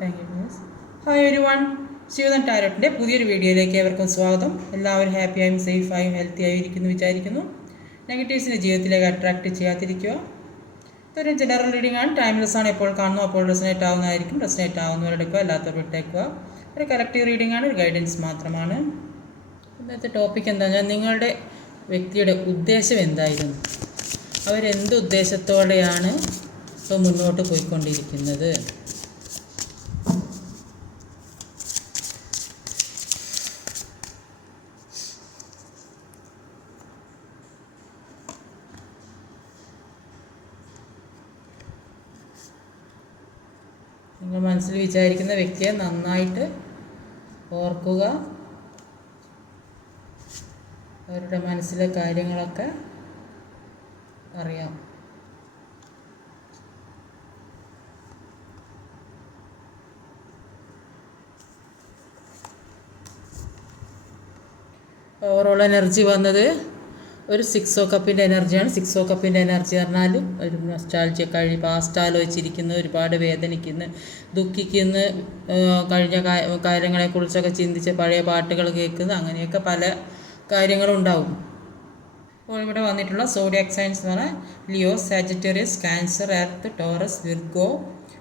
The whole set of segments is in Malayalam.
Thank you miss. Hi everyone, Shivadan ടാരോട്ടിൻ്റെ പുതിയൊരു വീഡിയോയിലേക്ക് ഏവർക്കും സ്വാഗതം. എല്ലാവരും ഹാപ്പിയായും സേഫായും ഹെൽത്തി ആയും ഇരിക്കുന്നു വിചാരിക്കുന്നു. നെഗറ്റീവ്സിൻ്റെ ജീവിതത്തിലേക്ക് അട്രാക്റ്റ് ചെയ്യാതിരിക്കുക. ഇതൊരു ജനറൽ റീഡിംഗ് ആണ്. ടൈംലെസ് ആണ്. എപ്പോൾ കാണുന്നു അപ്പോൾ റെസനേറ്റ് ആവുന്നതായിരിക്കും. റെസനേറ്റ് ആവുന്നവരെടുക്കുക, അല്ലാത്തവർ വിട്ടേക്കുക. ഒരു കളക്റ്റീവ് റീഡിംഗ് ആണ്, ഒരു ഗൈഡൻസ് മാത്രമാണ്. ഇന്നത്തെ ടോപ്പിക് എന്താണെന്ന് വെച്ചാൽ നിങ്ങളുടെ വ്യക്തിയുടെ ഉദ്ദേശം എന്തായിരുന്നു, അവരെന്ത് ഉദ്ദേശത്തോടെയാണ് ഇപ്പോൾ മുന്നോട്ട് പോയിക്കൊണ്ടിരിക്കുന്നത്. നിങ്ങൾ മനസ്സിൽ വിചാരിക്കുന്ന വ്യക്തിയെ നന്നായിട്ട് ഓർക്കുക. അവരുടെ മനസ്സിലെ കാര്യങ്ങളൊക്കെ അറിയാം. ഓവറോൾ എനർജി വന്നത് ഒരു 6 ഓഫ് കപ്പിൻ്റെ എനർജിയാണ്. 6 ഓഫ് കപ്പിൻ്റെ എനർജി പറഞ്ഞാലും ഒരു നൊസ്റ്റാൾജിയ, പാസ്റ്റ് ആലോചിച്ചിരിക്കുന്നു, ഒരുപാട് വേദനിക്കുന്നു, ദുഃഖിക്കുന്നു, കഴിഞ്ഞ കാര്യങ്ങളെക്കുറിച്ചൊക്കെ ചിന്തിച്ച് പഴയ പാട്ടുകൾ കേൾക്കുന്നു, അങ്ങനെയൊക്കെ പല കാര്യങ്ങളുണ്ടാവും. അപ്പോൾ ഇവിടെ വന്നിട്ടുള്ള സോഡിയാക് സൈൻസ് എന്ന് പറഞ്ഞാൽ Leo, Sagittarius, Cancer, earth, Taurus, Virgo,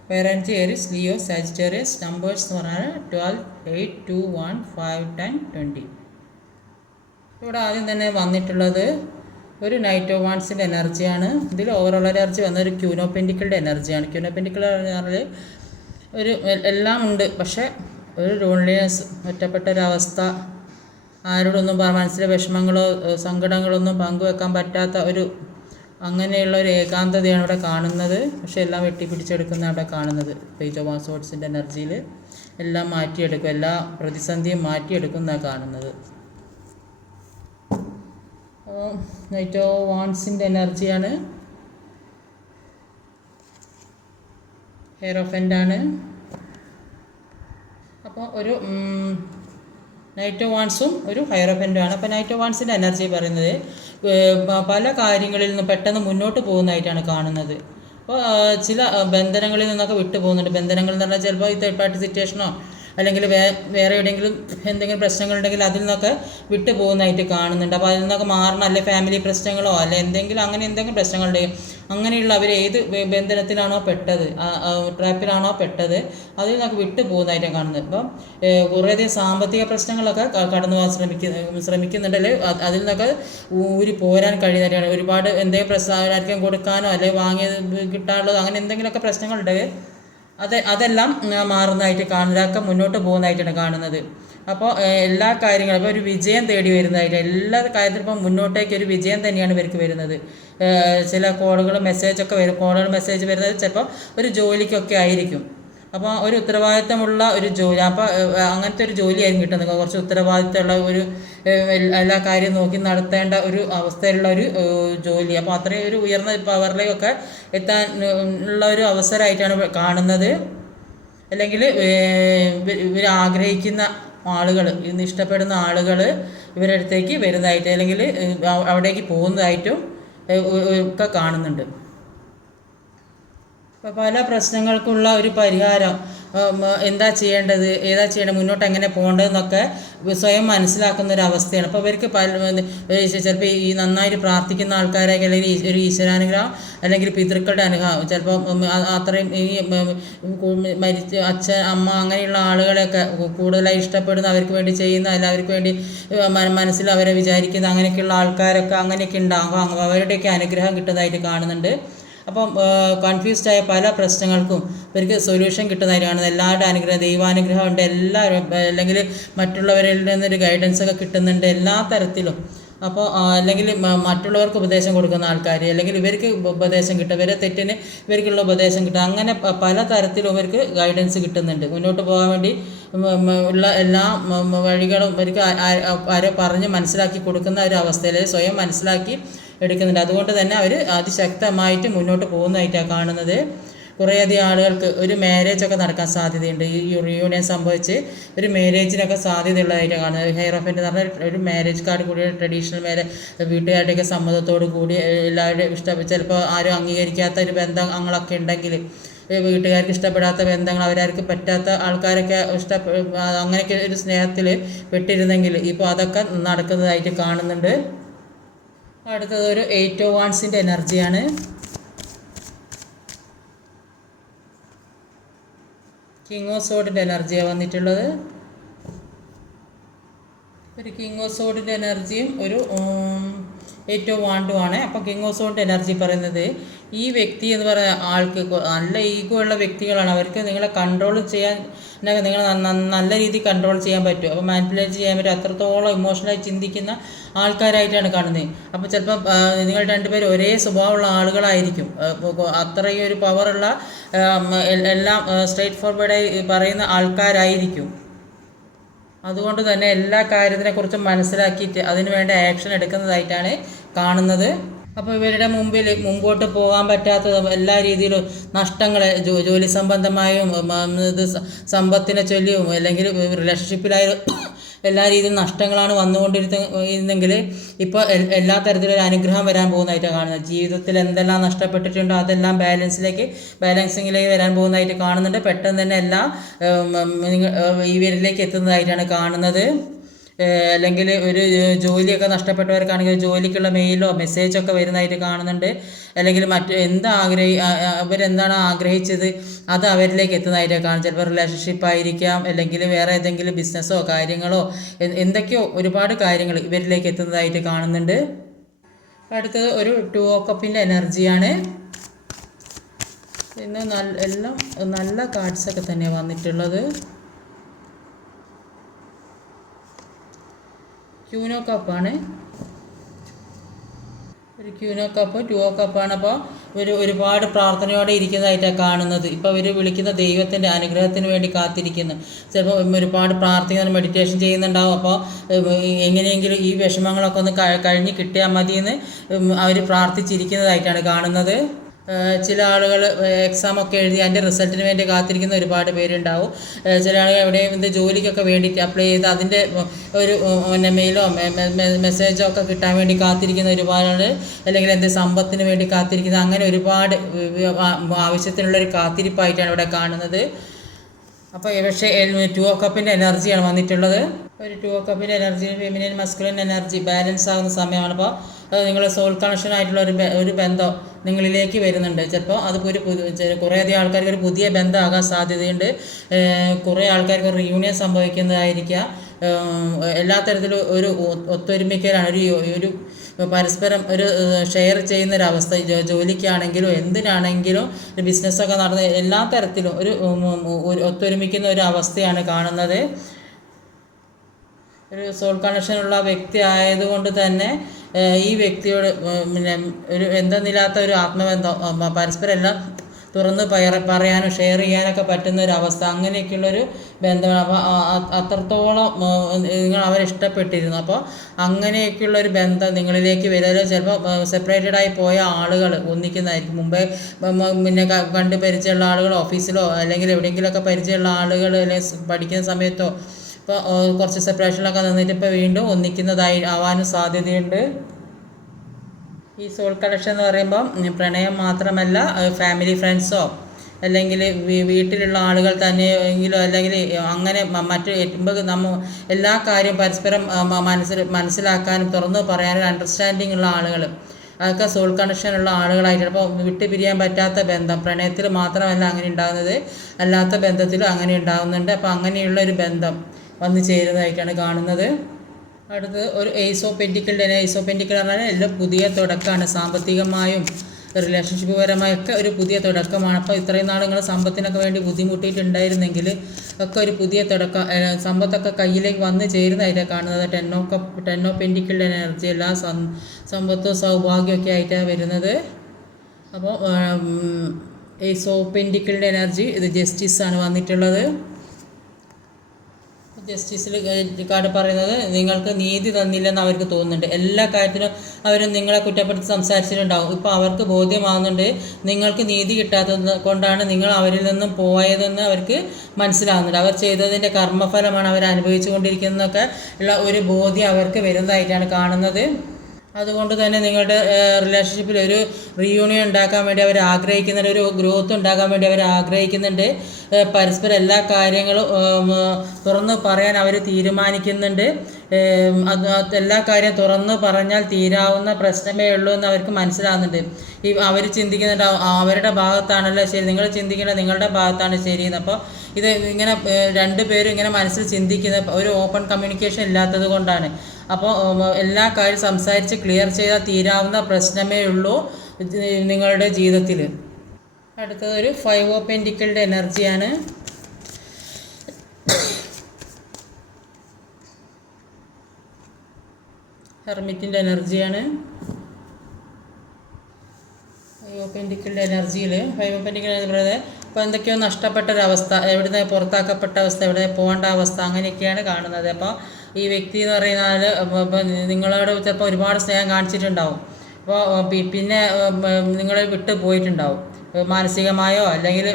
വെറൻറ്റി, ഏരിസ്, ലിയോ, സാജിറ്റേറിയസ്. നമ്പേഴ്സ് എന്ന് പറഞ്ഞാൽ 12, 8, 2, 1, 5, 10, 20. ഇവിടെ ആദ്യം തന്നെ വന്നിട്ടുള്ളത് ഒരു നൈറ്റ് ഓഫ് വാൺസിൻ്റെ എനർജിയാണ്. ഇതിൽ ഓവറോൾ എനർജി വന്ന ഒരു ക്യൂൻ ഓഫ് പെൻറ്റിക്കിളുടെ എനർജിയാണ്. ക്യൂൻ ഓഫ് പെൻറ്റിക്കിൾ പറഞ്ഞാൽ ഒരു എല്ലാം ഉണ്ട്, പക്ഷേ ഒരു ലോൺലിനെസ്, ഒറ്റപ്പെട്ട ഒരവസ്ഥ, ആരോടൊന്നും മനസ്സിലെ വിഷമങ്ങളോ സങ്കടങ്ങളൊന്നും പങ്കുവെക്കാൻ പറ്റാത്ത ഒരു അങ്ങനെയുള്ള ഒരു ഏകാന്തതയാണ് ഇവിടെ കാണുന്നത്. പക്ഷേ എല്ലാം വെട്ടിപ്പിടിച്ചെടുക്കുന്ന അവിടെ കാണുന്നത്. പേജ് ഓഫ് സോഡ്സിൻ്റെ എനർജിയിൽ എല്ലാം മാറ്റിയെടുക്കും, എല്ലാ പ്രതിസന്ധിയും മാറ്റിയെടുക്കുന്നതാണ് കാണുന്നത്. നൈറ്റ് ഓഫ് വാൺസിൻ്റെ എനർജിയാണ്. ഹെയറോഫൻ്റാണ്. അപ്പോൾ ഒരു നൈറ്റ് ഓഫ് വാൺസും ഒരു ഹെയറോഫൻ്റുമാണ്. അപ്പോൾ നൈറ്റ് ഓഫ് വാൺസിൻ്റെ എനർജി പറയുന്നത് പല കാര്യങ്ങളിൽ നിന്നും പെട്ടെന്ന് മുന്നോട്ട് പോകുന്നതായിട്ടാണ് കാണുന്നത്. അപ്പോൾ ചില ബന്ധനങ്ങളിൽ നിന്നൊക്കെ വിട്ടു പോകുന്നുണ്ട്. ബന്ധനങ്ങൾ എന്ന് പറഞ്ഞാൽ ചിലപ്പോൾ ഈ തേർഡ് പാർട്ടി സിറ്റുവേഷനോ അല്ലെങ്കിൽ വേറെ എവിടെയെങ്കിലും എന്തെങ്കിലും പ്രശ്നങ്ങളുണ്ടെങ്കിൽ അതിൽ നിന്നൊക്കെ വിട്ടു പോകുന്നതായിട്ട് കാണുന്നുണ്ട്. അപ്പോൾ അതിൽ നിന്നൊക്കെ മാറണം, അല്ലെ ഫാമിലി പ്രശ്നങ്ങളോ അല്ലെ എന്തെങ്കിലും പ്രശ്നങ്ങളുണ്ടെങ്കിൽ അങ്ങനെയുള്ള അവർ ഏത് ബന്ധനത്തിലാണോ പെട്ടത്, ട്രാപ്പിലാണോ പെട്ടത്, അതിൽ നിന്നൊക്കെ വിട്ടു പോകുന്നതായിട്ടാണ് കാണുന്നത്. അപ്പം കുറേയധികം സാമ്പത്തിക പ്രശ്നങ്ങളൊക്കെ കടന്നു പോകാൻ ശ്രമിക്കുന്നുണ്ടല്ലേ, അതിൽ നിന്നൊക്കെ ഊരി പോരാൻ കഴിയുന്നതായിട്ടാണ്. ഒരുപാട് എന്തെങ്കിലും ആർക്കും കൊടുക്കാനോ അല്ലെങ്കിൽ വാങ്ങിയത് കിട്ടാനുള്ളതോ അങ്ങനെ എന്തെങ്കിലുമൊക്കെ പ്രശ്നങ്ങളുണ്ടെങ്കിൽ അതെല്ലാം മാറുന്നതായിട്ട് കാണുന്നതൊക്കെ മുന്നോട്ട് പോകുന്നതായിട്ടാണ് കാണുന്നത്. അപ്പോൾ എല്ലാ കാര്യങ്ങളും ഇപ്പോൾ ഒരു വിജയം തേടി വരുന്നതായിട്ട് എല്ലാ കാര്യത്തിലും ഇപ്പം മുന്നോട്ടേക്ക് ഒരു വിജയം തന്നെയാണ് ഇവർക്ക് വരുന്നത്. ചില കോളുകൾ മെസ്സേജൊക്കെ വരും. മെസ്സേജ് വരുന്നത് ചിലപ്പോൾ ഒരു ജോലിക്കൊക്കെ ആയിരിക്കും. അപ്പോൾ ഒരു ഉത്തരവാദിത്തമുള്ള ഒരു ജോലി, അപ്പോൾ അങ്ങനത്തെ ഒരു ജോലിയായിരിക്കും കിട്ടുന്നത്. കുറച്ച് ഉത്തരവാദിത്തമുള്ള ഒരു എല്ലാ കാര്യവും നോക്കി നടത്തേണ്ട ഒരു അവസ്ഥയിലുള്ള ഒരു ജോലി. അപ്പോൾ അത്രയും ഒരു ഉയർന്ന പവറിലേക്കൊക്കെ എത്താൻ ഉള്ള ഒരു അവസരമായിട്ടാണ് കാണുന്നത്. അല്ലെങ്കിൽ ഇവർ ആഗ്രഹിക്കുന്ന ആളുകൾ, ഇന്ന് ഇഷ്ടപ്പെടുന്ന ആളുകൾ ഇവരുടെ അടുത്തേക്ക് വരുന്നതായിട്ട് അല്ലെങ്കിൽ അവിടേക്ക് പോകുന്നതായിട്ടും ഒക്കെ കാണുന്നുണ്ട്. അപ്പോൾ പല പ്രശ്നങ്ങൾക്കുള്ള ഒരു പരിഹാരം ഏതാ ചെയ്യേണ്ടത്, മുന്നോട്ട് എങ്ങനെ പോകേണ്ടതെന്നൊക്കെ സ്വയം മനസ്സിലാക്കുന്ന ഒരു അവസ്ഥയാണ്. അപ്പോൾ ഇവർക്ക് ചിലപ്പോൾ ഈ നന്നായിട്ട് പ്രാർത്ഥിക്കുന്ന ആൾക്കാരൊക്കെ അല്ലെങ്കിൽ ഒരു ഈശ്വരാനുഗ്രഹം അല്ലെങ്കിൽ പിതൃക്കളുടെ അനുഗ്രഹം, ചിലപ്പോൾ അത്രയും ഈ അച്ഛൻ അമ്മ അങ്ങനെയുള്ള ആളുകളെയൊക്കെ കൂടുതലായി ഇഷ്ടപ്പെടുന്ന, അവർക്ക് വേണ്ടി ചെയ്യുന്ന, അല്ല അവർക്ക് വേണ്ടി മനസ്സിൽ അവരെ വിചാരിക്കുന്ന അങ്ങനെയൊക്കെയുള്ള ആൾക്കാരൊക്കെ അങ്ങനെയൊക്കെ ഉണ്ടാകും. അവരുടെയൊക്കെ അനുഗ്രഹം കിട്ടുന്നതായിട്ട് കാണുന്നുണ്ട്. അപ്പം കൺഫ്യൂസ്ഡായ പല പ്രശ്നങ്ങൾക്കും ഇവർക്ക് സൊല്യൂഷൻ കിട്ടുന്നതായിട്ട് കാണുന്നത്. എല്ലാവരുടെ അനുഗ്രഹം, ദൈവാനുഗ്രഹം ഉണ്ട്. എല്ലാവരും അല്ലെങ്കിൽ മറ്റുള്ളവരിൽ നിന്നൊരു ഗൈഡൻസൊക്കെ കിട്ടുന്നുണ്ട് എല്ലാ തരത്തിലും. അപ്പോൾ അല്ലെങ്കിൽ മറ്റുള്ളവർക്ക് ഉപദേശം കൊടുക്കുന്ന ആൾക്കാർ, അല്ലെങ്കിൽ ഇവർക്ക് ഉപദേശം കിട്ടും, ഇവരെ തെറ്റിന് ഇവർക്കുള്ള ഉപദേശം കിട്ടും. അങ്ങനെ പല തരത്തിലും ഇവർക്ക് ഗൈഡൻസ് കിട്ടുന്നുണ്ട്. മുന്നോട്ട് പോകാൻ വേണ്ടി ഉള്ള എല്ലാ വഴികളും ഇവർക്ക് ആരോ പറഞ്ഞ് മനസ്സിലാക്കി കൊടുക്കുന്ന ഒരു അവസ്ഥയിൽ സ്വയം മനസ്സിലാക്കി എടുക്കുന്നുണ്ട്. അതുകൊണ്ട് തന്നെ അവർ അതിശക്തമായിട്ട് മുന്നോട്ട് പോകുന്നതായിട്ടാണ് കാണുന്നത്. കുറേയധികം ആളുകൾക്ക് ഒരു മാരേജൊക്കെ നടക്കാൻ സാധ്യതയുണ്ട്. ഈ റിയൂണിയൻ സംഭവിച്ച് ഒരു മാരേജിനൊക്കെ സാധ്യതയുള്ളതായിട്ടാണ് കാണുന്നത്. ഹെയറോഫൻ്റ് എന്ന് പറഞ്ഞാൽ ഒരു മാരേജ് കാർഡ് കൂടി, ട്രഡീഷണൽ വീട്ടുകാരുടെയൊക്കെ സമ്മതത്തോടു കൂടി എല്ലാവരുടെയും ചിലപ്പോൾ ആരും അംഗീകരിക്കാത്ത ഒരു ബന്ധങ്ങളൊക്കെ ഉണ്ടെങ്കിൽ വീട്ടുകാർക്ക് ഇഷ്ടപ്പെടാത്ത ബന്ധങ്ങൾ, അവരാർക്ക് പറ്റാത്ത ആൾക്കാരൊക്കെ അങ്ങനെയൊക്കെ ഒരു സ്നേഹത്തിൽ പെട്ടിരുന്നെങ്കിൽ ഇപ്പോൾ അതൊക്കെ നടക്കുന്നതായിട്ട് കാണുന്നുണ്ട്. അടുത്തത് ഒരു 8 of Wandsൻ്റെ എനർജിയാണ്. കിങ് ഓഫ് സോഡിൻ്റെ എനർജിയാണ് വന്നിട്ടുള്ളത്. ഒരു കിങ് ഓഫ് സോഡിൻ്റെ എനർജിയും ഒരു 8 of Wandsമാണ്. അപ്പോൾ കിങ് ഓഫ് സോഡിൻ്റെ എനർജി പറയുന്നത് ഈ വ്യക്തി എന്ന് പറയുന്ന ആൾക്ക് നല്ല ഈഗോ ഉള്ള വ്യക്തികളാണ്. അവർക്ക് നിങ്ങളെ കൺട്രോൾ ചെയ്യാൻ, നിങ്ങൾ നല്ല രീതിയിൽ കൺട്രോൾ ചെയ്യാൻ പറ്റും. അപ്പോൾ മാനിപ്പുലേറ്റ് ചെയ്യാൻ പറ്റും. അത്രത്തോളം ഇമോഷണലായി ചിന്തിക്കുന്ന ആൾക്കാരായിട്ടാണ് കാണുന്നത്. അപ്പോൾ ചിലപ്പോൾ നിങ്ങൾ രണ്ടുപേരും ഒരേ സ്വഭാവമുള്ള ആളുകളായിരിക്കും. അത്രയും ഒരു പവറുള്ള എല്ലാം സ്ട്രെയിറ്റ് ഫോർവേഡായി പറയുന്ന ആൾക്കാരായിരിക്കും. അതുകൊണ്ട് തന്നെ എല്ലാ കാര്യത്തിനെക്കുറിച്ചും മനസ്സിലാക്കിയിട്ട് അതിന് വേണ്ട ആക്ഷൻ എടുക്കുന്നതായിട്ടാണ് കാണുന്നത്. അപ്പോൾ ഇവരുടെ മുമ്പോട്ട് പോകാൻ പറ്റാത്ത എല്ലാ രീതിയിലും നഷ്ടങ്ങൾ, ജോലി സംബന്ധമായും ഇത് സമ്പത്തിനെ ചൊല്ലിയും അല്ലെങ്കിൽ റിലേഷൻഷിപ്പിലായാലും എല്ലാ രീതിയിലും നഷ്ടങ്ങളാണ് വന്നുകൊണ്ടിരുന്നെങ്കിൽ ഇപ്പോൾ എല്ലാ തരത്തിലൊരു അനുഗ്രഹം വരാൻ പോകുന്നതായിട്ടാണ് കാണുന്നത്. ജീവിതത്തിൽ എന്തെല്ലാം നഷ്ടപ്പെട്ടിട്ടുണ്ടോ അതെല്ലാം ബാലൻസിങ്ങിലേക്ക് വരാൻ പോകുന്നതായിട്ട് കാണുന്നുണ്ട്. പെട്ടെന്ന് തന്നെ എല്ലാം ഇവരിലേക്ക് എത്തുന്നതായിട്ടാണ് കാണുന്നത്. അല്ലെങ്കിൽ ഒരു ജോലിയൊക്കെ നഷ്ടപ്പെട്ടവർക്കാണെങ്കിൽ ജോലിക്കുള്ള മെയിലോ മെസ്സേജൊക്കെ വരുന്നതായിട്ട് കാണുന്നുണ്ട്. അല്ലെങ്കിൽ അവരെന്താണോ ആഗ്രഹിച്ചത് അത് അവരിലേക്ക് എത്തുന്നതായിട്ട് കാണും. ചിലപ്പോൾ റിലേഷൻഷിപ്പ് ആയിരിക്കാം, അല്ലെങ്കിൽ വേറെ ഏതെങ്കിലും ബിസിനസ്സോ കാര്യങ്ങളോ എന്തൊക്കെയോ ഒരുപാട് കാര്യങ്ങൾ ഇവരിലേക്ക് എത്തുന്നതായിട്ട് കാണുന്നുണ്ട്. അടുത്തത് ഒരു 2 of Cups എനർജിയാണ്. പിന്നെ എല്ലാം നല്ല കാർഡ്സൊക്കെ തന്നെയാണ് വന്നിട്ടുള്ളത്. ക്യൂൻ ഓഫ് കപ്പാണ്. ഒരു queen of cup 2 of Cups. അപ്പോൾ ഒരുപാട് പ്രാർത്ഥനയോടെ ഇരിക്കുന്നതായിട്ടാണ് കാണുന്നത്. ഇപ്പോൾ അവർ വിളിക്കുന്ന ദൈവത്തിൻ്റെ അനുഗ്രഹത്തിന് വേണ്ടി കാത്തിരിക്കുന്നു. ചിലപ്പോൾ ഒരുപാട് പ്രാർത്ഥിക്കുന്ന മെഡിറ്റേഷൻ ചെയ്യുന്നുണ്ടാവും. അപ്പോൾ എങ്ങനെയെങ്കിലും ഈ വിഷമങ്ങളൊക്കെ ഒന്ന് കഴിഞ്ഞ് കിട്ടിയാൽ മതിയെന്ന് അവർ പ്രാർത്ഥിച്ചിരിക്കുന്നതായിട്ടാണ് കാണുന്നത്. ചില ആളുകൾ എക്സാമൊക്കെ എഴുതി അതിൻ്റെ റിസൾട്ടിന് വേണ്ടി കാത്തിരിക്കുന്ന ഒരുപാട് പേരുണ്ടാവും. ചില ആളുകൾ എവിടെയും ജോലിക്കൊക്കെ വേണ്ടിയിട്ട് അപ്ലൈ ചെയ്ത് അതിൻ്റെ ഒരു മെയിലോ മെസ്സേജോ ഒക്കെ കിട്ടാൻ വേണ്ടി കാത്തിരിക്കുന്ന ഒരുപാട്, അല്ലെങ്കിൽ എന്ത് സമ്പത്തിന് വേണ്ടി കാത്തിരിക്കുന്ന, അങ്ങനെ ഒരുപാട് ആവശ്യത്തിനുള്ളൊരു കാത്തിരിപ്പായിട്ടാണ് ഇവിടെ കാണുന്നത്. അപ്പോൾ പക്ഷേ 2 of Cups എനർജിയാണ് വന്നിട്ടുള്ളത്. ഒരു 2 of Cups energy feminine masculine energy balance ആകുന്ന സമയമാണ്. അപ്പോൾ നിങ്ങൾ സോൾ കണക്ഷൻ ആയിട്ടുള്ള ഒരു ബന്ധം നിങ്ങളിലേക്ക് വരുന്നുണ്ട്. ചിലപ്പോൾ അത് കുറേയധികം ആൾക്കാർക്ക് ഒരു പുതിയ ബന്ധമാകാൻ സാധ്യതയുണ്ട്. കുറേ ആൾക്കാർക്ക് ഒരു റിയൂണിയൻ സംഭവിക്കുന്നതായിരിക്കാം. എല്ലാ തരത്തിലും ഒരു ഒത്തൊരുമിക്കലാണ്, ഒരു പരസ്പരം ഒരു ഷെയർ ചെയ്യുന്നൊരവസ്ഥ. ജോലിക്കാണെങ്കിലും എന്തിനാണെങ്കിലും ബിസിനസ്സൊക്കെ നടന്ന എല്ലാ തരത്തിലും ഒരു ഒത്തൊരുമിക്കുന്ന ഒരു അവസ്ഥയാണ് കാണുന്നത്. ഒരു സോൾ കണക്ഷനുള്ള വ്യക്തി ആയതുകൊണ്ട് തന്നെ ഈ വ്യക്തിയോട് ഒരു എന്തെന്നില്ലാത്ത ഒരു ആത്മബന്ധം, പരസ്പരം എല്ലാം തുറന്ന് പറയാനും ഷെയർ ചെയ്യാനൊക്കെ പറ്റുന്ന ഒരു അവസ്ഥ, അങ്ങനെയൊക്കെയുള്ളൊരു ബന്ധമാണ്. അപ്പോൾ അത്രത്തോളം നിങ്ങൾ അവരെ ഇഷ്ടപ്പെട്ടിരുന്നു. അപ്പോൾ അങ്ങനെയൊക്കെയുള്ളൊരു ബന്ധം നിങ്ങളിലേക്ക് വരുമല്ലോ. ചിലപ്പോൾ സെപ്പറേറ്റഡായി പോയ ആളുകൾ ഒന്നിക്കുന്നതായിരിക്കും. മുമ്പേ പിന്നെ കണ്ട് പരിചയമുള്ള ആളുകൾ ഓഫീസിലോ അല്ലെങ്കിൽ എവിടെയെങ്കിലുമൊക്കെ പരിചയമുള്ള ആളുകൾ അല്ലെങ്കിൽ പഠിക്കുന്ന സമയത്തോ ഇപ്പോൾ കുറച്ച് സെപ്പറേഷനിലൊക്കെ നിന്നിട്ട് ഇപ്പോൾ വീണ്ടും ഒന്നിക്കുന്നതായി ആവാനും സാധ്യതയുണ്ട്. ഈ സോൾ കണക്ഷൻ എന്ന് പറയുമ്പം പ്രണയം മാത്രമല്ല, ഫാമിലി ഫ്രണ്ട്സോ അല്ലെങ്കിൽ വീട്ടിലുള്ള ആളുകൾ തന്നെയെങ്കിലോ അല്ലെങ്കിൽ അങ്ങനെ മറ്റ് എല്ലാ കാര്യവും പരസ്പരം മനസ്സിലാക്കാനും തുറന്നു പറയാനും അണ്ടർസ്റ്റാൻഡിങ് ഉള്ള ആളുകൾ, അതൊക്കെ സോൾ കണക്ഷനുള്ള ആളുകളായിട്ട്. അപ്പോൾ വിട്ട് പിരിയാൻ പറ്റാത്ത ബന്ധം പ്രണയത്തിൽ മാത്രമല്ല അങ്ങനെ ഉണ്ടാകുന്നത്, അല്ലാത്ത ബന്ധത്തിലും അങ്ങനെ ഉണ്ടാകുന്നുണ്ട്. അപ്പോൾ അങ്ങനെയുള്ള ഒരു ബന്ധം വന്നു ചേരുന്നതായിട്ടാണ് കാണുന്നത്. അടുത്തത് ഒരു ace of pentacle. Ace of pentacle പറഞ്ഞാൽ എല്ലാം പുതിയ തുടക്കമാണ്. സാമ്പത്തികമായും റിലേഷൻഷിപ്പ് പരമായൊക്കെ ഒരു പുതിയ തുടക്കമാണ്. അപ്പോൾ ഇത്രയും നാൾ നിങ്ങൾ സമ്പത്തിനൊക്കെ വേണ്ടി ബുദ്ധിമുട്ടിയിട്ടുണ്ടായിരുന്നെങ്കിൽ ഒക്കെ ഒരു പുതിയ തുടക്കം, സമ്പത്തൊക്കെ കയ്യിലേക്ക് വന്ന് ചേരുന്നതായിട്ടാണ് കാണുന്നത്. 10 ഓഫ് പെൻറ്റിക്കിൾ എനർജി, എല്ലാ സമ്പത്തും സൗഭാഗ്യമൊക്കെ ആയിട്ടാണ് വരുന്നത്. അപ്പോൾ ഏസ് ഓഫ് പെൻറ്റിക്കിളിൻ്റെ എനർജി ഇത് ജസ്റ്റിസാണ് വന്നിട്ടുള്ളത്. ജസ്റ്റിസിൽ കാർഡ് പറയുന്നത് നിങ്ങൾക്ക് നീതി തന്നില്ലെന്ന് അവർക്ക് തോന്നുന്നുണ്ട്. എല്ലാ കാര്യത്തിലും അവർ നിങ്ങളെ കുറ്റപ്പെടുത്തി സംസാരിച്ചിട്ടുണ്ടാകും. ഇപ്പോൾ അവർക്ക് ബോധ്യമാകുന്നുണ്ട് നിങ്ങൾക്ക് നീതി കിട്ടാത്തത് കൊണ്ടാണ് നിങ്ങൾ അവരിൽ നിന്നും പോയതെന്ന് അവർക്ക് മനസ്സിലാകുന്നുണ്ട്. അവർ ചെയ്തതിൻ്റെ കർമ്മഫലമാണ് അവർ അനുഭവിച്ചു കൊണ്ടിരിക്കുന്നതൊക്കെ ഉള്ള ഒരു ബോധ്യം അവർക്ക് വരുന്നതായിട്ടാണ് കാണുന്നത്. അതുകൊണ്ട് തന്നെ നിങ്ങളുടെ റിലേഷൻഷിപ്പിൽ ഒരു റീയൂണിയൻ ഉണ്ടാക്കാൻ വേണ്ടി അവർ ആഗ്രഹിക്കുന്നുണ്ട്, ഒരു ഗ്രോത്ത് ഉണ്ടാക്കാൻ വേണ്ടി അവർ ആഗ്രഹിക്കുന്നുണ്ട്. പരസ്പരം എല്ലാ കാര്യങ്ങളും തുറന്ന് പറയാൻ അവർ തീരുമാനിക്കുന്നുണ്ട്. എല്ലാ കാര്യം തുറന്ന് പറഞ്ഞാൽ തീരാവുന്ന പ്രശ്നമേ ഉള്ളൂ എന്ന് അവർക്ക് മനസ്സിലാകുന്നുണ്ട്. അവർ ചിന്തിക്കുന്നുണ്ട് അവരുടെ ഭാഗത്താണല്ലോ ശരി, നിങ്ങൾ ചിന്തിക്കേണ്ടത് നിങ്ങളുടെ ഭാഗത്താണ് ശരിയെന്ന്. അപ്പോൾ ഇത് ഇങ്ങനെ രണ്ടുപേരും ഇങ്ങനെ മനസ്സിൽ ചിന്തിക്കുന്ന ഒരു ഓപ്പൺ കമ്മ്യൂണിക്കേഷൻ ഇല്ലാത്തത് കൊണ്ടാണ്. അപ്പോൾ എല്ലാ കാര്യം സംസാരിച്ച് ക്ലിയർ ചെയ്താൽ തീരാവുന്ന പ്രശ്നമേ ഉള്ളൂ നിങ്ങളുടെ ജീവിതത്തിൽ. അടുത്തത് ഒരു 5 ഓഫ് പെന്റിക്കിളിൻ്റെ എനർജിയാണ്. ഹെർമിറ്റിൻ്റെ എനർജിയാണ്. 5 ഓഫ് പെന്റിക്കിളിൻ്റെ എനർജിയിൽ 5 ഓഫ് പെന്റിക്കിൾ എന്ന് പറയുന്നത് ഇപ്പോൾ എന്തൊക്കെയോ നഷ്ടപ്പെട്ടൊരവസ്ഥ, എവിടുന്ന് പുറത്താക്കപ്പെട്ട അവസ്ഥ, എവിടെ പോകേണ്ട അവസ്ഥ, അങ്ങനെയൊക്കെയാണ് കാണുന്നത്. അപ്പോൾ ഈ വ്യക്തി എന്ന് പറയുന്നാൽ ഇപ്പോൾ നിങ്ങളോട് ചിലപ്പോൾ ഒരുപാട് സ്നേഹം കാണിച്ചിട്ടുണ്ടാവും. അപ്പോൾ പിന്നെ നിങ്ങളെ വിട്ട് പോയിട്ടുണ്ടാവും, മാനസികമായോ അല്ലെങ്കിൽ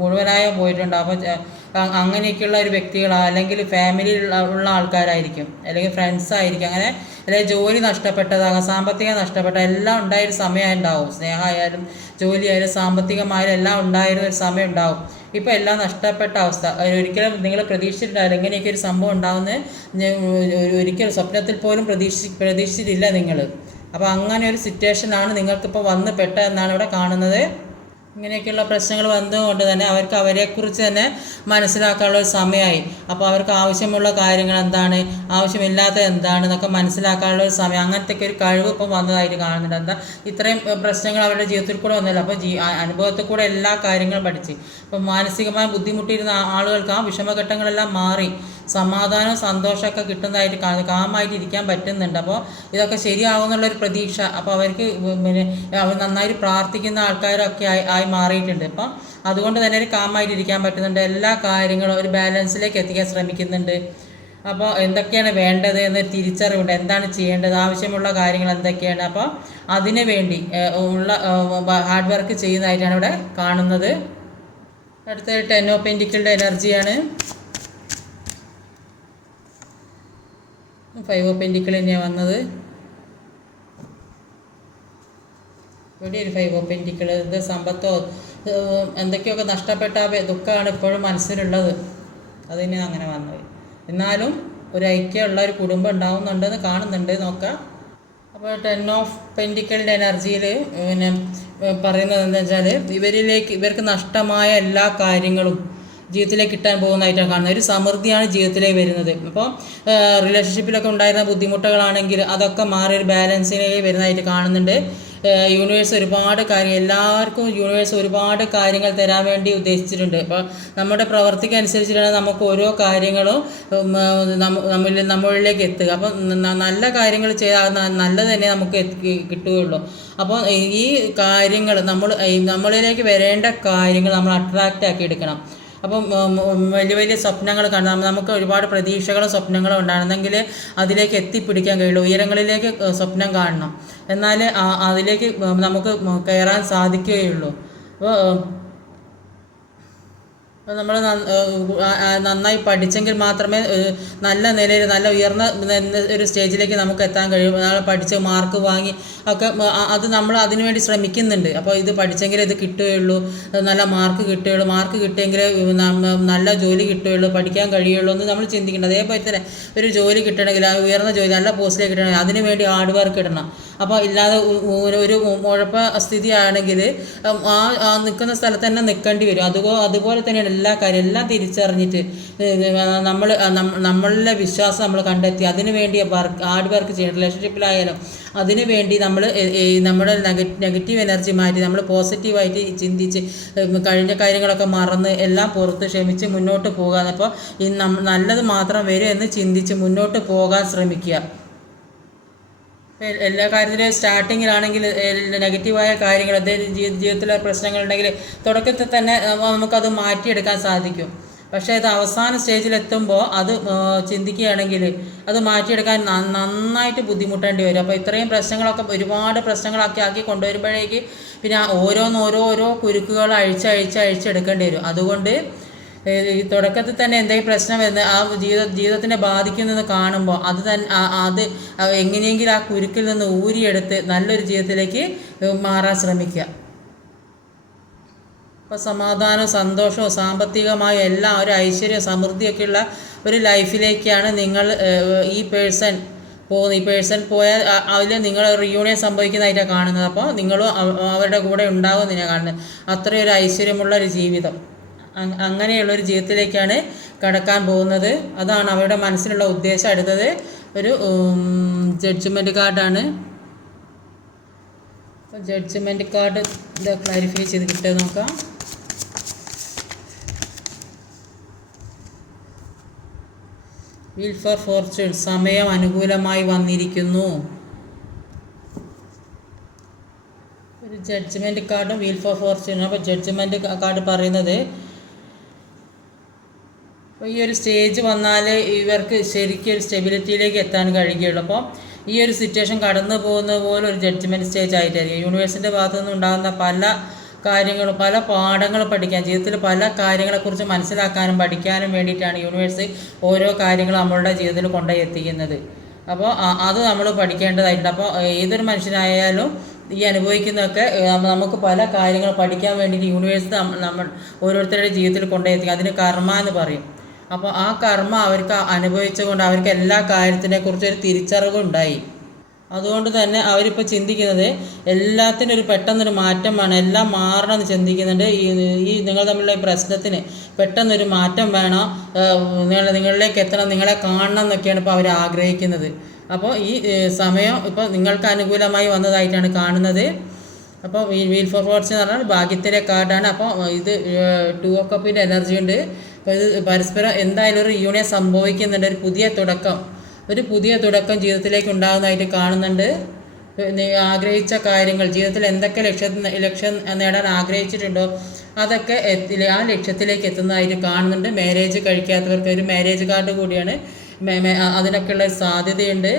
മുഴുവനായോ പോയിട്ടുണ്ടാവും. അപ്പോൾ അങ്ങനെയൊക്കെയുള്ള ഒരു വ്യക്തികളാണ്, അല്ലെങ്കിൽ ഫാമിലിയിൽ ഉള്ള ആൾക്കാരായിരിക്കും, അല്ലെങ്കിൽ ഫ്രണ്ട്സ് ആയിരിക്കും, അങ്ങനെ അല്ലെങ്കിൽ ജോലി നഷ്ടപ്പെട്ടതാകാം, സാമ്പത്തികം നഷ്ടപ്പെട്ട എല്ലാം ഉണ്ടായൊരു സമയമുണ്ടാവും. സ്നേഹമായാലും ജോലിയായാലും സാമ്പത്തികമായാലും എല്ലാം ഉണ്ടായിരുന്ന ഒരു സമയം ഉണ്ടാവും. ഇപ്പോൾ എല്ലാം നഷ്ടപ്പെട്ട അവസ്ഥ. ഒരിക്കലും നിങ്ങൾ പ്രതീക്ഷിച്ചിട്ടുണ്ടാവില്ല ഇങ്ങനെയൊക്കെ ഒരു സംഭവം ഉണ്ടാകുന്നത്, ഒരിക്കലും സ്വപ്നത്തിൽ പോലും പ്രതീക്ഷിച്ചിട്ടില്ല നിങ്ങൾ. അപ്പോൾ അങ്ങനെ ഒരു സിറ്റുവേഷനാണ് നിങ്ങൾക്കിപ്പോൾ വന്ന് പെട്ടതെന്നാണ് ഇവിടെ കാണുന്നത്. ഇങ്ങനെയൊക്കെയുള്ള പ്രശ്നങ്ങൾ വന്നതുകൊണ്ട് തന്നെ അവർക്ക് അവരെക്കുറിച്ച് തന്നെ മനസ്സിലാക്കാനുള്ള ഒരു സമയമായി. അപ്പോൾ അവർക്ക് ആവശ്യമുള്ള കാര്യങ്ങൾ എന്താണ്, ആവശ്യമില്ലാത്ത എന്താണെന്നൊക്കെ മനസ്സിലാക്കാനുള്ള ഒരു സമയം, അങ്ങനത്തെ ഒരു കഴിവ് ഇപ്പം വന്നതായിട്ട് കാണുന്നുണ്ട്. എന്താ ഇത്രയും പ്രശ്നങ്ങൾ അവരുടെ ജീവിതത്തിൽ കൂടെ വന്നില്ല, അപ്പോൾ അനുഭവത്തിൽ കൂടെ എല്ലാ കാര്യങ്ങളും പഠിച്ച് ഇപ്പം മാനസികമായി ബുദ്ധിമുട്ടിയിരുന്ന ആളുകൾക്ക് ആ വിഷമഘട്ടങ്ങളെല്ലാം മാറി സമാധാനവും സന്തോഷമൊക്കെ കിട്ടുന്നതായിട്ട് കാണുന്നു, കാമായിട്ട് ഇരിക്കാൻ പറ്റുന്നുണ്ട്. അപ്പോൾ ഇതൊക്കെ ശരിയാവുമെന്നുള്ളൊരു പ്രതീക്ഷ. അപ്പോൾ അവർക്ക് പിന്നെ അവർ നന്നായിട്ട് പ്രാർത്ഥിക്കുന്ന ആൾക്കാരൊക്കെ ആയി മാറിയിട്ടുണ്ട്. അപ്പം അതുകൊണ്ട് തന്നെ ഒരു കാമായിട്ട് ഇരിക്കാൻ പറ്റുന്നുണ്ട്, എല്ലാ കാര്യങ്ങളും ഒരു ബാലൻസിലേക്ക് എത്തിക്കാൻ ശ്രമിക്കുന്നുണ്ട്. അപ്പോൾ എന്തൊക്കെയാണ് വേണ്ടത് എന്ന് തിരിച്ചറിവുണ്ട്, എന്താണ് ചെയ്യേണ്ടത്, ആവശ്യമുള്ള കാര്യങ്ങൾ എന്തൊക്കെയാണ്. അപ്പോൾ അതിനു വേണ്ടി ഉള്ള ഹാർഡ് വർക്ക് ചെയ്യുന്നതായിട്ടാണ് ഇവിടെ കാണുന്നത്. അടുത്ത 10 ഓഫ് പെന്റിക്കിളുടെ എനർജിയാണ്. 5 ഓഫ് പെന്റിക്കിൾ തന്നെയാണ് വന്നത്. ഇവിടെ ഒരു 5 ഓഫ് പെന്റിക്കിൾ, ഇത് സമ്പത്തോ എന്തൊക്കെയൊക്കെ നഷ്ടപ്പെട്ട ദുഃഖമാണ് ഇപ്പോഴും മനസ്സിലുള്ളത്, അതിന് അങ്ങനെ വന്നത്. എന്നാലും ഒരു ഐക്യമുള്ള ഒരു കുടുംബം ഉണ്ടാവുന്നുണ്ടെന്ന് കാണുന്നുണ്ട്, നോക്കാം. അപ്പോൾ 10 ഓഫ് പെന്റിക്കിളിൻ്റെ എനർജിയിൽ പിന്നെ പറയുന്നത് എന്താ വെച്ചാൽ ഇവർക്ക് നഷ്ടമായ എല്ലാ കാര്യങ്ങളും ജീവിതത്തിലേക്ക് കിട്ടാൻ പോകുന്നതായിട്ടാണ് കാണുന്നത്. ഒരു സമൃദ്ധിയാണ് ജീവിതത്തിലേക്ക് വരുന്നത്. അപ്പോൾ റിലേഷൻഷിപ്പിലൊക്കെ ഉണ്ടായിരുന്ന ബുദ്ധിമുട്ടുകളാണെങ്കിൽ അതൊക്കെ മാറി ഒരു ബാലൻസിലേക്ക് വരുന്നതായിട്ട് കാണുന്നുണ്ട്. യൂണിവേഴ്സ് ഒരുപാട് കാര്യം, എല്ലാവർക്കും യൂണിവേഴ്സ് ഒരുപാട് കാര്യങ്ങൾ തരാൻ വേണ്ടി ഉദ്ദേശിച്ചിട്ടുണ്ട്. അപ്പോൾ നമ്മുടെ പ്രവർത്തിക്ക് അനുസരിച്ചിട്ടാണ് നമുക്ക് ഓരോ കാര്യങ്ങളും നമ്മളിലേക്ക് എത്തുക. അപ്പം നല്ല കാര്യങ്ങൾ ചെയ്താൽ നല്ലത് തന്നെ നമുക്ക് കിട്ടുകയുള്ളൂ. അപ്പോൾ ഈ കാര്യങ്ങൾ നമ്മളിലേക്ക് വരേണ്ട കാര്യങ്ങൾ നമ്മൾ അട്രാക്റ്റ് ആക്കി എടുക്കണം. അപ്പം വലിയ വലിയ സ്വപ്നങ്ങൾ കാണാം, നമുക്ക് ഒരുപാട് പ്രതീക്ഷകളും സ്വപ്നങ്ങളും ഉണ്ടാകണമെങ്കിൽ അതിലേക്ക് എത്തിപ്പിടിക്കാൻ കഴിയുള്ളൂ. ഉയരങ്ങളിലേക്ക് സ്വപ്നം കാണണം, എന്നാൽ അതിലേക്ക് നമുക്ക് കയറാൻ സാധിക്കുകയുള്ളൂ. അപ്പോൾ നമ്മൾ നന്നായി പഠിച്ചെങ്കിൽ മാത്രമേ നല്ല നിലയിൽ നല്ല ഉയർന്ന ഒരു സ്റ്റേജിലേക്ക് നമുക്ക് എത്താൻ കഴിയും. നമ്മൾ പഠിച്ച് മാർക്ക് വാങ്ങി ഒക്കെ അത് നമ്മൾ അതിനു വേണ്ടി ശ്രമിക്കുന്നുണ്ട്. അപ്പോൾ ഇത് പഠിച്ചെങ്കിൽ ഇത് കിട്ടുകയുള്ളൂ, നല്ല മാർക്ക് കിട്ടുകയുള്ളൂ, മാർക്ക് കിട്ടിയെങ്കിൽ നല്ല ജോലി കിട്ടുകയുള്ളൂ, പഠിക്കാൻ കഴിയുള്ളൂ എന്ന് നമ്മൾ ചിന്തിക്കേണ്ടത്. അതേപോലെ തന്നെ ഒരു ജോലി കിട്ടണമെങ്കിൽ ആ ഉയർന്ന ജോലി നല്ല പോസ്റ്റിലേക്ക് കിട്ടണമെങ്കിൽ അതിനു വേണ്ടി ഹാർഡ് വർക്ക് ഇടണം. അപ്പോൾ ഇല്ലാതെ ഒരു ഉഴപ്പ സ്ഥിതിയാണെങ്കിൽ ആ നിൽക്കുന്ന സ്ഥലത്ത് തന്നെ നിൽക്കേണ്ടി വരും. അതുപോലെ തന്നെയാണ് എല്ലാ കാര്യം, എല്ലാം തിരിച്ചറിഞ്ഞിട്ട് നമ്മളുടെ വിശ്വാസം നമ്മൾ കണ്ടെത്തി അതിനു വേണ്ടി ഹാർഡ് വർക്ക് ചെയ്യണം. റിലേഷൻഷിപ്പിലായാലും അതിനു വേണ്ടി നമ്മുടെ നെഗറ്റീവ് എനർജി മാറ്റി നമ്മൾ പോസിറ്റീവായിട്ട് ചിന്തിച്ച് കഴിഞ്ഞ കാര്യങ്ങളൊക്കെ മറന്ന് എല്ലാം പുറത്ത് ക്ഷമിച്ച് മുന്നോട്ട് പോകാൻ, അപ്പോൾ നല്ലത് മാത്രം വരും എന്ന് ചിന്തിച്ച് മുന്നോട്ട് പോകാൻ ശ്രമിക്കുക. എല്ലാ കാര്യത്തിലും സ്റ്റാർട്ടിങ്ങിലാണെങ്കിൽ നെഗറ്റീവായ കാര്യങ്ങൾ ജീവിതത്തിലെ പ്രശ്നങ്ങളുണ്ടെങ്കിൽ തുടക്കത്തിൽ തന്നെ നമുക്കത് മാറ്റിയെടുക്കാൻ സാധിക്കും. പക്ഷേ ഇത് അവസാന സ്റ്റേജിലെത്തുമ്പോൾ അത് ചിന്തിക്കുകയാണെങ്കിൽ അത് മാറ്റിയെടുക്കാൻ നന്നായിട്ട് ബുദ്ധിമുട്ടേണ്ടി വരും. അപ്പോൾ ഇത്രയും പ്രശ്നങ്ങളൊക്കെ ഒരുപാട് പ്രശ്നങ്ങളാക്കി കൊണ്ടുവരുമ്പോഴേക്ക് പിന്നെ ഓരോ കുരുക്കുകൾ അഴിച്ചെടുക്കേണ്ടി വരും. അതുകൊണ്ട് ഈ തുടക്കത്തിൽ തന്നെ എന്തെങ്കിലും പ്രശ്നം വരുന്നത് ആ ജീവിതത്തിനെ ബാധിക്കുന്നതെന്ന് കാണുമ്പോൾ അത് തന്നെ അത് എങ്ങനെയെങ്കിലും ആ കുരുക്കിൽ നിന്ന് ഊരിയെടുത്ത് നല്ലൊരു ജീവിതത്തിലേക്ക് മാറാൻ ശ്രമിക്കുക. അപ്പോൾ സമാധാനവും സന്തോഷവും സാമ്പത്തികമായ എല്ലാം ഒരു ഐശ്വര്യം സമൃദ്ധിയൊക്കെയുള്ള ഒരു ലൈഫിലേക്കാണ് നിങ്ങൾ ഈ പേഴ്സൺ പോകുന്നത്. ഈ പേഴ്സൺ പോയാൽ അതിൽ നിങ്ങൾ റിയൂണിയൻ സംഭവിക്കുന്നതായിട്ടാണ് കാണുന്നത്. അപ്പോൾ നിങ്ങളും അവരുടെ കൂടെ ഉണ്ടാകുമെന്ന് കാണുന്നത്. അത്രയൊരു ഐശ്വര്യമുള്ള ഒരു ജീവിതം, അങ്ങനെയുള്ളൊരു ജീവിതത്തിലേക്കാണ് കടക്കാൻ പോകുന്നത്. അതാണ് അവരുടെ മനസ്സിലുള്ള ഉദ്ദേശം. അടുത്തത് ഒരു ജഡ്ജ്മെൻറ്റ് കാർഡാണ്. അപ്പോൾ ജഡ്ജ്മെൻറ്റ് കാർഡ് ക്ലാരിഫൈ ചെയ്ത് കിട്ടുക നോക്കാം. വീൽ ഫോർ ഫോർച്യൂൺ, സമയം അനുകൂലമായി വന്നിരിക്കുന്നു. ഒരു ജഡ്ജ്മെൻറ്റ് കാർഡും വീൽ ഫോർ ഫോർച്യൂൺ. അപ്പോൾ ജഡ്ജ്മെൻറ്റ് കാർഡ് പറയുന്നത് അപ്പോൾ ഈ ഒരു സ്റ്റേജ് വന്നാൽ ഇവർക്ക് ശരിക്കും ഒരു സ്റ്റെബിലിറ്റിയിലേക്ക് എത്താൻ കഴിയുകയുള്ളൂ. അപ്പോൾ ഈ ഒരു സിറ്റുവേഷൻ കടന്നു പോകുന്നത് പോലെ ഒരു ജഡ്ജ്മെൻറ്റ് സ്റ്റേജ് ആയിട്ടായിരിക്കും. യൂണിവേഴ്സിൻ്റെ ഭാഗത്തു നിന്നുണ്ടാകുന്ന പല കാര്യങ്ങളും പല പാഠങ്ങളും പഠിക്കാൻ, ജീവിതത്തിൽ പല കാര്യങ്ങളെക്കുറിച്ച് മനസ്സിലാക്കാനും പഠിക്കാനും വേണ്ടിയിട്ടാണ് യൂണിവേഴ്സ് ഓരോ കാര്യങ്ങളും നമ്മളുടെ ജീവിതത്തിൽ കൊണ്ടുപോയി എത്തിക്കുന്നത്. അപ്പോൾ അത് നമ്മൾ പഠിക്കേണ്ടതായിട്ടുണ്ട്. അപ്പോൾ ഏതൊരു മനുഷ്യനായാലും ഈ അനുഭവിക്കുന്നതൊക്കെ നമുക്ക് പല കാര്യങ്ങൾ പഠിക്കാൻ വേണ്ടിയിട്ട് യൂണിവേഴ്സ് നമ്മൾ ഓരോരുത്തരുടെ ജീവിതത്തിൽ കൊണ്ടുപോയി എത്തിക്കുക. അതിന് കർമ്മ എന്ന് പറയും. അപ്പോൾ ആ കർമ്മ അവർക്ക് അനുഭവിച്ചുകൊണ്ട് അവർക്ക് എല്ലാ കാര്യത്തിനെക്കുറിച്ചൊരു തിരിച്ചറിവുണ്ടായി. അതുകൊണ്ട് തന്നെ അവരിപ്പോൾ ചിന്തിക്കുന്നത് എല്ലാത്തിനും ഒരു പെട്ടെന്നൊരു മാറ്റം വേണം, എല്ലാം മാറണമെന്ന് ചിന്തിക്കുന്നുണ്ട്. ഈ നിങ്ങൾ തമ്മിലുള്ള പ്രശ്നത്തിന് പെട്ടെന്നൊരു മാറ്റം വേണം, നിങ്ങളിലേക്ക് എത്തണം, നിങ്ങളെ കാണണം എന്നൊക്കെയാണ് ഇപ്പോൾ അവർ ആഗ്രഹിക്കുന്നത്. അപ്പോൾ ഈ സമയം ഇപ്പോൾ നിങ്ങൾക്ക് അനുകൂലമായി വന്നതായിട്ടാണ് കാണുന്നത്. അപ്പോൾ വീൽ ഫോർ ഫോർച്യൂൺ എന്ന് പറഞ്ഞാൽ ഭാഗ്യത്തിൻ്റെ കാർഡാണ്. അപ്പോൾ ഇത് 2 ഓഫ് കപ്പിൻ്റെ എനർജി ഉണ്ട്. അപ്പോൾ ഇത് പരസ്പരം എന്തായാലും ഒരു യൂണിയൻ സംഭവിക്കുന്നുണ്ട്. ഒരു പുതിയ തുടക്കം ജീവിതത്തിലേക്ക് ഉണ്ടാകുന്നതായിട്ട് കാണുന്നുണ്ട്. ആഗ്രഹിച്ച കാര്യങ്ങൾ, ജീവിതത്തിൽ എന്തൊക്കെ ലക്ഷ്യം നേടാൻ ആഗ്രഹിച്ചിട്ടുണ്ടോ അതൊക്കെ ആ ലക്ഷ്യത്തിലേക്ക് എത്തുന്നതായിട്ട് കാണുന്നുണ്ട്. മാരേജ് കഴിക്കാത്തവർക്ക് ഒരു മാരേജ് കാർഡ് കൂടിയാണ്. അതിനൊക്കെയുള്ള സാധ്യതയുണ്ട്.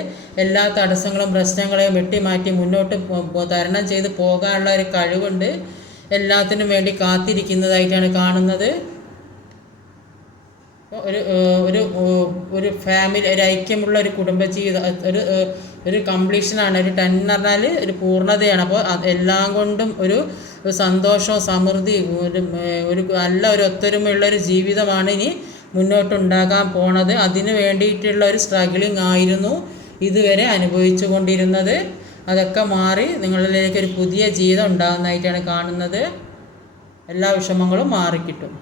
എല്ലാ തടസ്സങ്ങളും പ്രശ്നങ്ങളെയും വെട്ടിമാറ്റി മുന്നോട്ട് തരണം ചെയ്ത് പോകാനുള്ള ഒരു കഴിവുണ്ട്. എല്ലാത്തിനും വേണ്ടി കാത്തിരിക്കുന്നതായിട്ടാണ് കാണുന്നത്. ഒരു ഫാമിലി, ഒരു ഐക്യമുള്ള ഒരു കുടുംബജീവിതം, ഒരു കംപ്ലീഷനാണ്. ഒരു 10 എന്ന് പറഞ്ഞാൽ ഒരു പൂർണ്ണതയാണ്. അപ്പോൾ എല്ലാം കൊണ്ടും ഒരു സന്തോഷവും സമൃദ്ധി, ഒരു നല്ല ഒരു ഒത്തൊരുമയുള്ളൊരു ജീവിതമാണ് ഇനി മുന്നോട്ടുണ്ടാകാൻ പോണത്. അതിന് വേണ്ടിയിട്ടുള്ള ഒരു സ്ട്രഗിളിങ് ആയിരുന്നു ഇതുവരെ അനുഭവിച്ചു കൊണ്ടിരുന്നത്. അതൊക്കെ മാറി നിങ്ങളിലേക്ക് ഒരു പുതിയ ജീവിതം ഉണ്ടാകുന്നതായിട്ടാണ് കാണുന്നത്. എല്ലാ വിഷമങ്ങളും മാറിക്കിട്ടും.